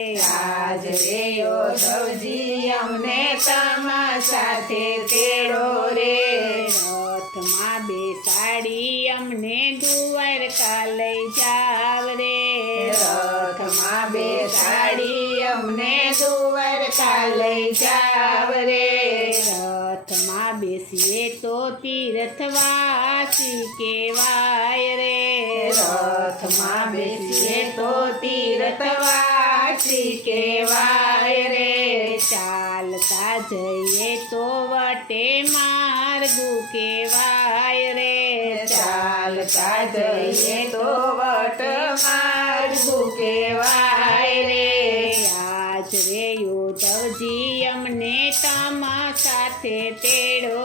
આજ રે યોધવજી અમને તમારા સાથે તેડો રે, રથમાં બેસાડી અમને દ્વારકા લઈ જાવ રે, રથમાં બેસાડી અમને દ્વારકા લઈ જાવ રે, રથમાં બેસીએ તો તીર્થવાસી કહેવાય રે, રથમાં બેસીએ તો તીર્થવાસી કહેવાય રે, ચાલતા જઈએ તો વટે માર્ગુ કહેવાય રે, ચાલતા જઈએ તો વટ માર્ગુ કહેવાય રે, આજ રે યોધવજી અમને તમારા સાથે તેડો